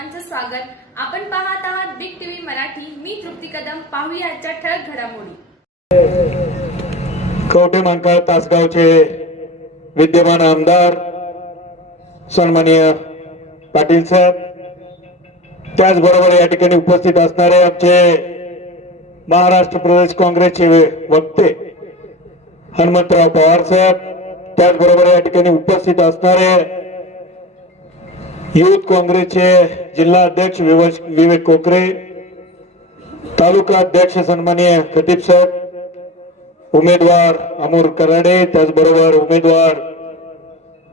सर्वांचं स्वागत. आपण पाहत आहात बिग टीव्ही मराठी. मी तृप्ती कदम. पाहूया आजच्या ठळक घडामोडी. कवठे मानकाळ तासगावचे विद्यमान आमदार सन्माननीय पाटील साहेब? त्याचबरोबर या ठिकाणी उपस्थित असणारे आमचे महाराष्ट्र प्रदेश काँग्रेसचे वक्ते हनुमंतराव पवार साहेब त्याचबरोबर या ठिकाणी उपस्थित असणारे युथ काँग्रेसचे जिल्हा अध्यक्ष विवेक कोकरे तालुका अध्यक्ष सन्माननीय खतीब साहेब उमेदवार अमोर कराडे त्याचबरोबर उमेदवार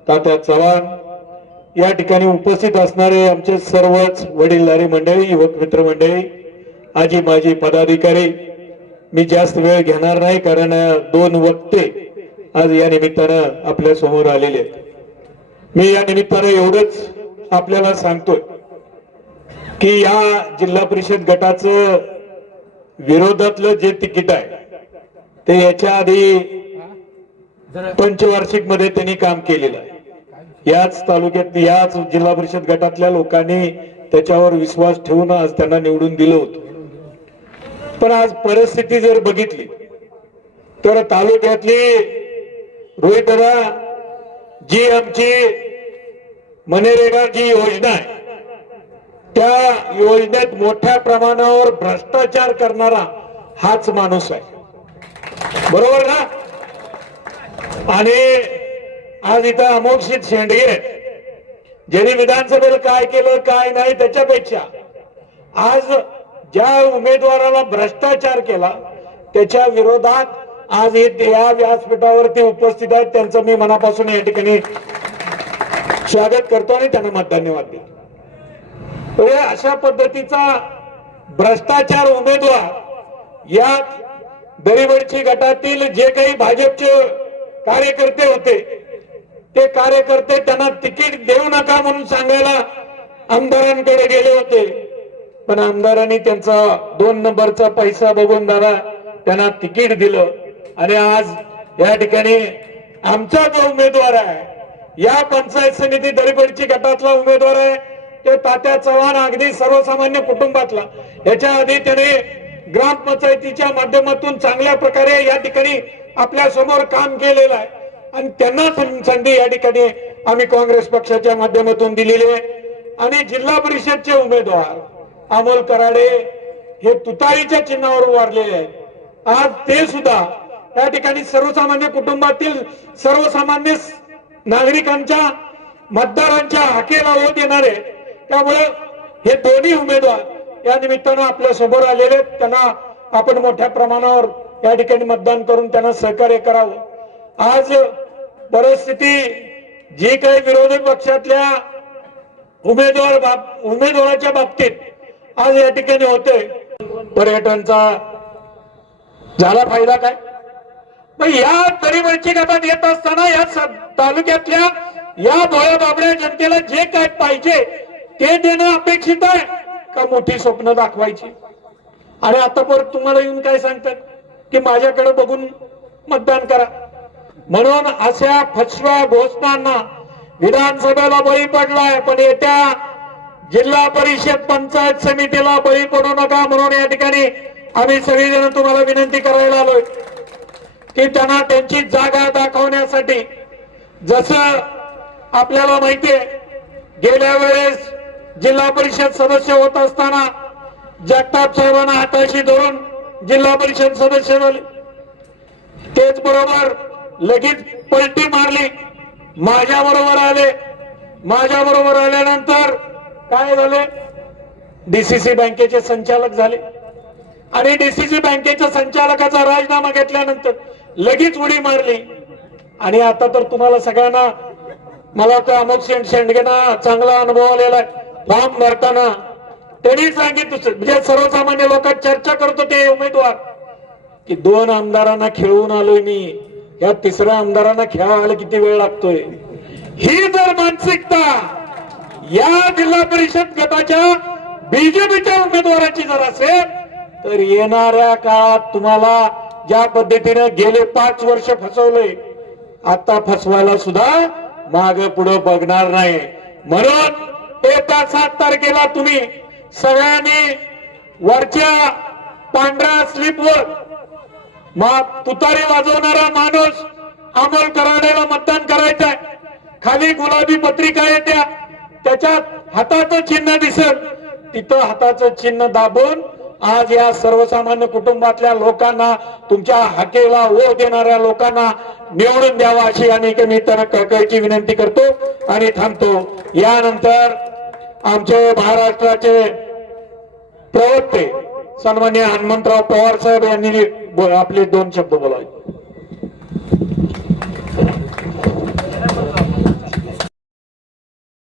तात्या चव्हाण या ठिकाणी उपस्थित असणारे आमचे सर्वच वडीलधारी मंडळी युवक मित्र मंडळी आजी माजी पदाधिकारी मी जास्त वेळ घेणार नाही कारण दोन वक्ते आज या निमित्तानं आपल्यासमोर आलेले आहेत. मी या निमित्तानं एवढंच आपल्याला सांगतोय की या जिल्हा परिषद गटाचं विरोधातलं जे तिकीट आहे ते याच्या आधी पंचवार्षिकमध्ये त्यांनी काम केलेलं आहे. याच तालुक्यात याच जिल्हा परिषद गटातल्या लोकांनी त्याच्यावर विश्वास ठेवून आज त्यांना निवडून दिलं होतं. पण आज परिस्थिती जर बघितली तर तालुक्यातली रोहित जी आमची मनरेगा जी योजना आहे. त्या योजनेत मोठ्या प्रमाणावर भ्रष्टाचार करणारा हाच माणूस आहे. बरोबर ना? आणि आज इथं अमोक्षित शेंडगे आहेत. ज्यांनी विधानसभेला काय केलं काय नाही त्याच्यापेक्षा आज ज्या उमेदवाराला भ्रष्टाचार केला त्याच्या विरोधात आज हे या व्यासपीठावरती उपस्थित आहेत. त्यांचं मी मनापासून या ठिकाणी स्वागत करतो आणि त्यांना मतधन्यवाद देतो. अशा पद्धतीचा भ्रष्टाचार उमेदवार यात दरीवडची गटातील जे काही भाजपचे कार्यकर्ते होते ते कार्यकर्ते त्यांना तिकीट देऊ नका म्हणून सांगायला आमदारांकडे गेले होते. पण आमदारांनी त्यांचा दोन नंबरचा पैसा बघून दादा त्यांना तिकीट दिलं. आणि आज या ठिकाणी आमचा जो उमेदवार आहे या पंचायत समिती दरीपडची गटातला उमेदवार आहे. ते तात्या चव्हाण अगदी सर्वसामान्य कुटुंबातला. याच्या आधी त्याने ग्रामपंचायतीच्या माध्यमातून चांगल्या प्रकारे या ठिकाणी आपल्यासमोर काम केलेलं आहे. आणि त्यांना संधी या ठिकाणी आम्ही काँग्रेस पक्षाच्या माध्यमातून दिलेली आहे. आणि जिल्हा परिषदचे उमेदवार अमोल कराडे हे तुतारीच्या चिन्हावर उभारलेले आहेत. आज ते सुद्धा या ठिकाणी सर्वसामान्य कुटुंबातील सर्वसामान्य नागरिकांच्या मतदारांच्या हाकेला होत येणारे त्यामुळे हे दोन्ही उमेदवार या निमित्तानं आपल्यासमोर आलेले त्यांना आपण मोठ्या प्रमाणावर या ठिकाणी मतदान करून त्यांना सहकार्य करावं. आज परिस्थिती जी काही विरोधी पक्षातल्या उमेदवार बाब- उमेदवाराच्या बाबतीत आज या ठिकाणी होते पर्यटनचा झाला फायदा काय? मग या तरीवरची गटात येत असताना या तालुक्यातल्या या भोळ्या बाबड्या जनतेला जे काय पाहिजे ते देणं अपेक्षित आहे का मोठी स्वप्न दाखवायची? आणि आता परत तुम्हाला येऊन काय सांगतात? की माझ्याकडे बघून मतदान करा. म्हणून अशा फसव्या घोषणांना विधानसभेला बळी पडलाय पण येत्या जिल्हा परिषद पंचायत समितीला बळी पडू नका म्हणून या ठिकाणी आम्ही सगळेजण तुम्हाला विनंती करायला आलोय. की त्यांना त्यांची जागा दाखवण्यासाठी जसं आपल्याला माहितीये गेल्या वेळेस जिल्हा परिषद सदस्य होत असताना जगताप साहेबांना हाताशी धरून जिल्हा परिषद सदस्य झाले. तेच बरोबर लगेच पलटी मारली. माझ्या बरोबर आले. माझ्या बरोबर आल्यानंतर काय झाले? डीसीसी बँकेचे संचालक झाले. आणि डीसीसी बँकेच्या संचालकाचा राजीनामा घेतल्यानंतर लगेच उडी मारली. आणि आता तर तुम्हाला सगळ्यांना मला वाटतं अमोक शेंड शेंडगेना चांगला अनुभव आलेला आहे. फॉर्म भरताना त्यांनी सांगितलं म्हणजे सर्वसामान्य लोकात चर्चा करत होते उमेदवार. की दोन आमदारांना खेळवून आलोय मी. या तिसऱ्या आमदारांना खेळायला किती वेळ लागतोय? ही जर मानसिकता या जिल्हा परिषद गटाच्या बीजेपीच्या उमेदवाराची जर असेल तर येणाऱ्या काळात तुम्हाला ज्या पद्धतीने गेले पाच वर्ष फसवले आता फसवायला सुद्धा माग पुढे बघणार नाही. म्हणून येत्या सात तारखेला तुम्ही सगळ्यांनी वरच्या पांढऱ्या स्लिपवर मग तुतारी वाजवणारा माणूस अमोल कराडेला मतदान करायचंय. खाली गुलाबी पत्रिका येत्या. त्याच्यात हाताचं चिन्ह दिसत तिथं हाताचं चिन्ह दाबून आज या सर्वसामान्य कुटुंबातल्या लोकांना तुमच्या हाकेला ओ देणाऱ्या लोकांना निवडून द्यावा अशी अनेक मी त्यांना कळकळीची विनंती करतो आणि थांबतो. यानंतर आमचे महाराष्ट्राचे प्रवक्ते सन्मान्य हनुमंतराव पवार साहेब यांनी आपले दोन शब्द बोलावे.